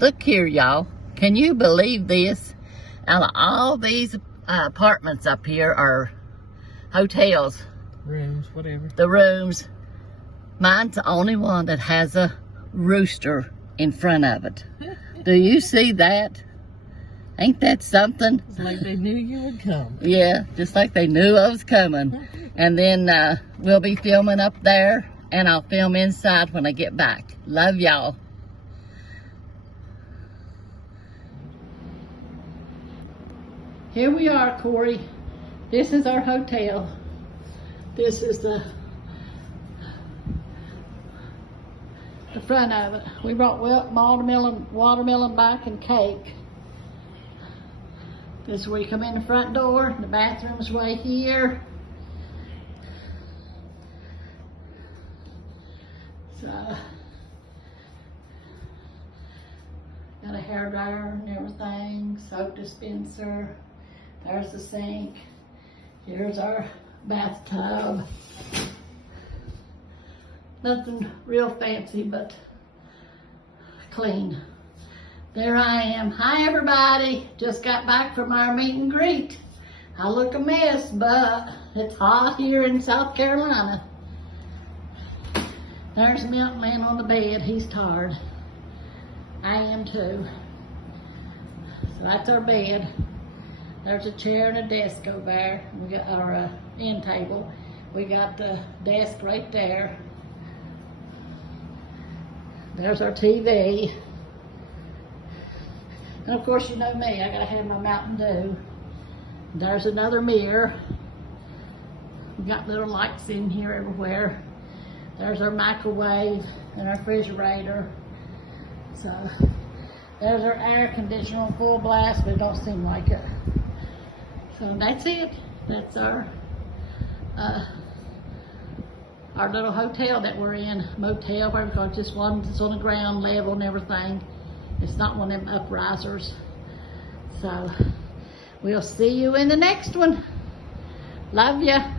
Look here, y'all. Can you believe this? Out of all these apartments up here are hotels. Rooms, whatever. The rooms. Mine's the only one that has a rooster in front of it. Do you see that? Ain't that something? It's like they knew you would come. Yeah, just like they knew I was coming. And then we'll be filming up there, and I'll film inside when I get back. Love y'all. Here we are, Corey. This is our hotel. This is the front of it. We brought watermelon back and cake. This is where you come in the front door. The bathroom's way here. So, got a hair dryer and everything, soap dispenser. There's the sink. Here's our bathtub. Nothing real fancy, but clean. There I am. Hi, everybody. Just got back from our meet and greet. I look a mess, but it's hot here in South Carolina. There's Milton laying on the bed. He's tired. I am too. So that's our bed. There's a chair and a desk over there. We got our end table. We got the desk right there. There's our TV. And of course, you know me, I gotta have my Mountain Dew. There's another mirror. We got little lights in here everywhere. There's our microwave and our refrigerator. So, there's our air conditioner on full blast, but it don't seem like it. So that's it. That's our little hotel that we're in, motel, where we call it, just one that's on the ground level and everything. It's not one of them uprisers. So we'll see you in the next one. Love ya.